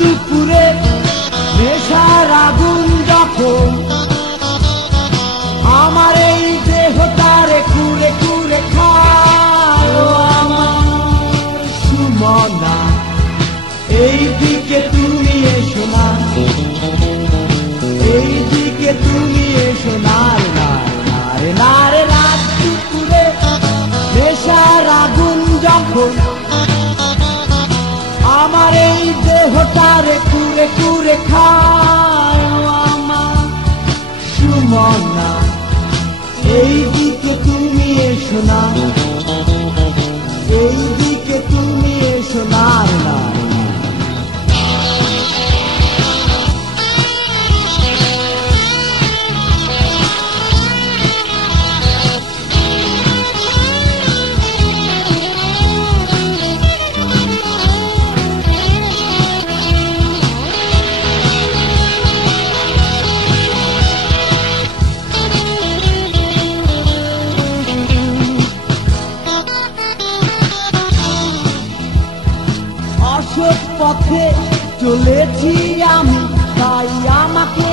দুপুরে নেশার আগুন যখন আমার এই দেহটারে কুরে কুরে খায়, আমার সুমনা এই দিকে তুমি এসো না, এই দিকে তুমি এসো না, নারে নারে রাত দুপুরে নেশার আগুন যখন আমার এই দেহটারে কুরে কুরে খায়, আমার সুমনা এই দিকে তুমি এসো না, এই দিকে তুমি এসো না, অসৎ পথে চলেছি আমি, তাই আমাকে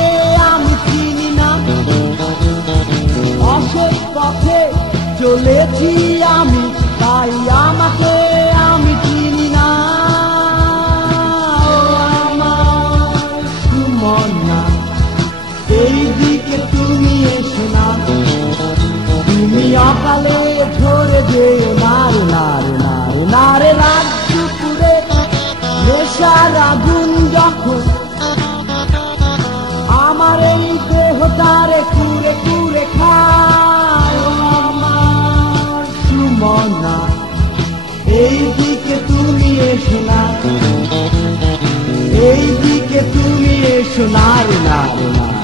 আমি চিনি না, অসৎ পথে চলেছি আমি, তাই আমাকে আমি চিনি না, আমার সুমনা এই দিকে তুমি এসো না, তুমি অকালে ঝরে যেও নারে নারে নারে নারে রাত দুপুরে নেশার আগুন যখন আমার এই দেহটারে কুরে কুরে খায়, আমার সুমনা এই দিকে তুমি এসো না, এই দিকে তুমি এসো নারে নারে নারে।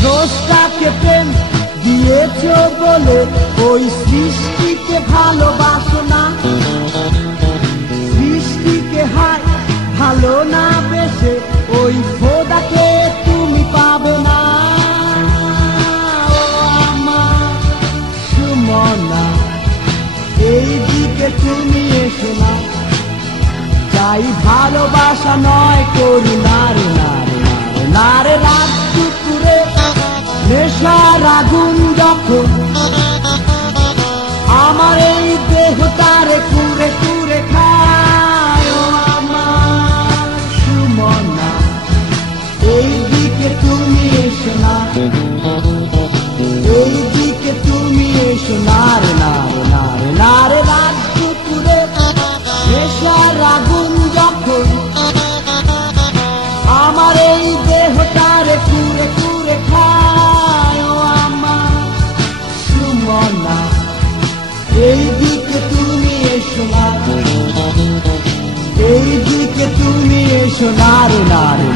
স্রষ্টাকে প্রেম দিয়েছ বলে ওই সৃষ্টিকে ভালোবাসো না, সৃষ্টিকে হায় ভালো না বেশে ওই খোদাকে তুমি পাবো না, ও আমার সুমনা এই দিকে তুমি এসো না, চাই ভালোবাসা নয় করুণা রে নারে নারে নারে রাত দুপুরে নেশার আগুন যখন আমার এই দেহটারে কুরে কুরে খায়, আমার সুমনা এই দিকে তুমি এসো না, এই দিকে তুমি এসো নারে নারে নারে নারে রাত দুপুরে নেশার আগুন যখন আমার এই দেহটারে কুরে কুরে খায়, আমার সুমনা এই দিকে তুমি এসো না, এই দিকে তুমি এসো নারে নারে।